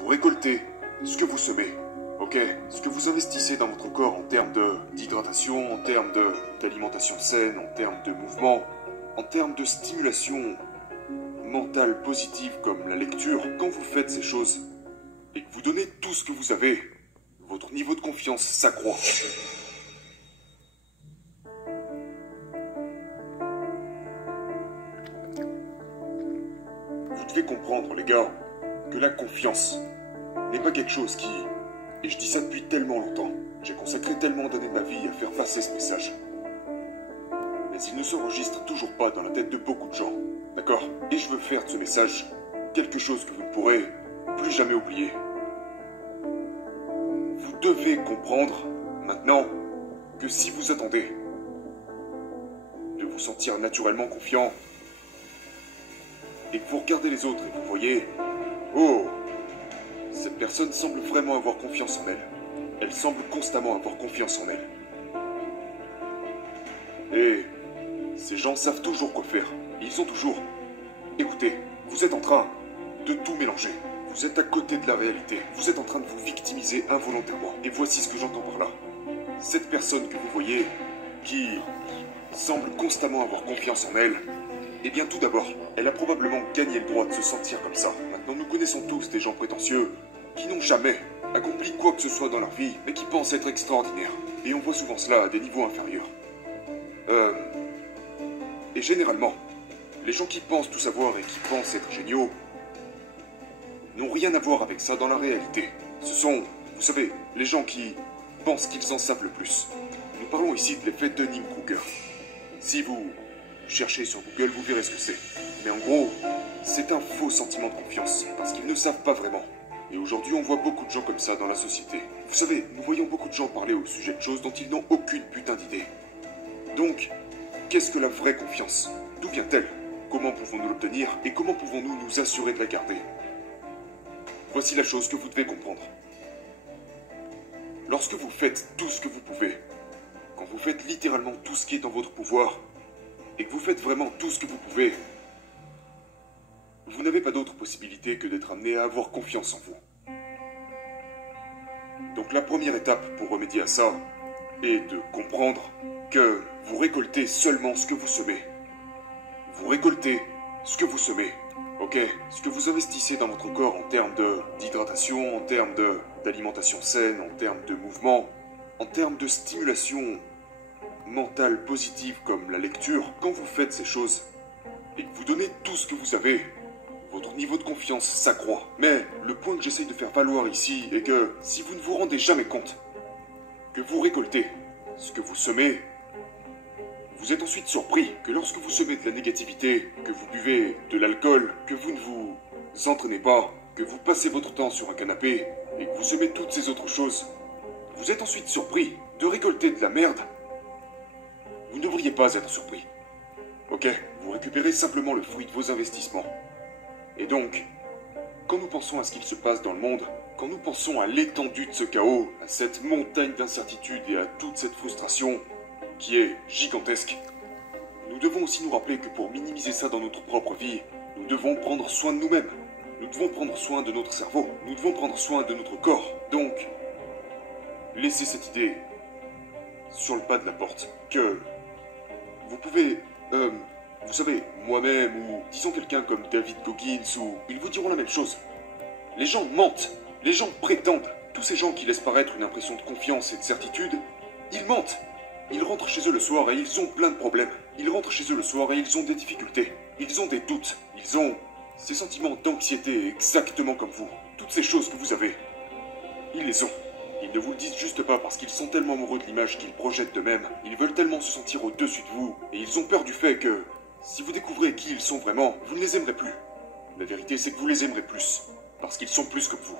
Vous récoltez ce que vous semez, ok? Ce que vous investissez dans votre corps en termes d'hydratation, en termes d'alimentation saine, en termes de mouvement, en termes de stimulation mentale positive comme la lecture. Quand vous faites ces choses et que vous donnez tout ce que vous avez, votre niveau de confiance s'accroît. Vous devez comprendre, les gars, que la confiance n'est pas quelque chose qui... Et je dis ça depuis tellement longtemps. J'ai consacré tellement d'années de ma vie à faire passer ce message. Mais il ne s'enregistre toujours pas dans la tête de beaucoup de gens. D'accord? Et je veux faire de ce message quelque chose que vous ne pourrez plus jamais oublier. Vous devez comprendre, maintenant, que si vous attendez de vous sentir naturellement confiant, et que vous regardez les autres et vous voyez, oh, cette personne semble vraiment avoir confiance en elle. Elle semble constamment avoir confiance en elle. Et ces gens savent toujours quoi faire. Ils ont toujours... Écoutez, vous êtes en train de tout mélanger. Vous êtes à côté de la réalité. Vous êtes en train de vous victimiser involontairement. Et voici ce que j'entends par là. Cette personne que vous voyez, qui semble constamment avoir confiance en elle, eh bien tout d'abord, elle a probablement gagné le droit de se sentir comme ça. Maintenant, nous connaissons tous des gens prétentieux qui n'ont jamais accompli quoi que ce soit dans leur vie, mais qui pensent être extraordinaires. Et on voit souvent cela à des niveaux inférieurs. Et généralement, les gens qui pensent tout savoir et qui pensent être géniaux n'ont rien à voir avec ça dans la réalité. Ce sont, vous savez, les gens qui pensent qu'ils en savent le plus. Nous parlons ici de l'effet Dunning-Kruger. Si vous cherchez sur Google, vous verrez ce que c'est. Mais en gros, c'est un faux sentiment de confiance, parce qu'ils ne savent pas vraiment. Et aujourd'hui, on voit beaucoup de gens comme ça dans la société. Vous savez, nous voyons beaucoup de gens parler au sujet de choses dont ils n'ont aucune putain d'idée. Donc, qu'est-ce que la vraie confiance? D'où vient-elle? Comment pouvons-nous l'obtenir? Et comment pouvons-nous nous assurer de la garder? Voici la chose que vous devez comprendre. Lorsque vous faites tout ce que vous pouvez, quand vous faites littéralement tout ce qui est dans votre pouvoir, et que vous faites vraiment tout ce que vous pouvez, vous n'avez pas d'autre possibilité que d'être amené à avoir confiance en vous. Donc la première étape pour remédier à ça est de comprendre que vous récoltez seulement ce que vous semez. Vous récoltez ce que vous semez, ok? Ce que vous investissez dans votre corps en termes d'hydratation, en termes d'alimentation saine, en termes de mouvement, en termes de stimulation mentale positive comme la lecture. Quand vous faites ces choses et que vous donnez tout ce que vous avez, votre niveau de confiance s'accroît. Mais le point que j'essaye de faire valoir ici est que si vous ne vous rendez jamais compte que vous récoltez ce que vous semez, vous êtes ensuite surpris que lorsque vous semez de la négativité, que vous buvez de l'alcool, que vous ne vous entraînez pas, que vous passez votre temps sur un canapé et que vous semez toutes ces autres choses, vous êtes ensuite surpris de récolter de la merde. Vous ne devriez pas être surpris. Ok, vous récupérez simplement le fruit de vos investissements. Et donc, quand nous pensons à ce qu'il se passe dans le monde, quand nous pensons à l'étendue de ce chaos, à cette montagne d'incertitude et à toute cette frustration qui est gigantesque, nous devons aussi nous rappeler que pour minimiser ça dans notre propre vie, nous devons prendre soin de nous-mêmes. Nous devons prendre soin de notre cerveau. Nous devons prendre soin de notre corps. Donc, laissez cette idée sur le pas de la porte que vous pouvez... vous savez, moi-même, ou disons quelqu'un comme David Goggins, ou ils vous diront la même chose. Les gens mentent, les gens prétendent. Tous ces gens qui laissent paraître une impression de confiance et de certitude, ils mentent. Ils rentrent chez eux le soir et ils ont plein de problèmes. Ils rentrent chez eux le soir et ils ont des difficultés. Ils ont des doutes. Ils ont ces sentiments d'anxiété exactement comme vous. Toutes ces choses que vous avez, ils les ont. Ils ne vous le disent juste pas parce qu'ils sont tellement amoureux de l'image qu'ils projettent d'eux-mêmes. Ils veulent tellement se sentir au-dessus de vous. Et ils ont peur du fait que, si vous découvrez qui ils sont vraiment, vous ne les aimerez plus. La vérité, c'est que vous les aimerez plus. Parce qu'ils sont plus comme vous.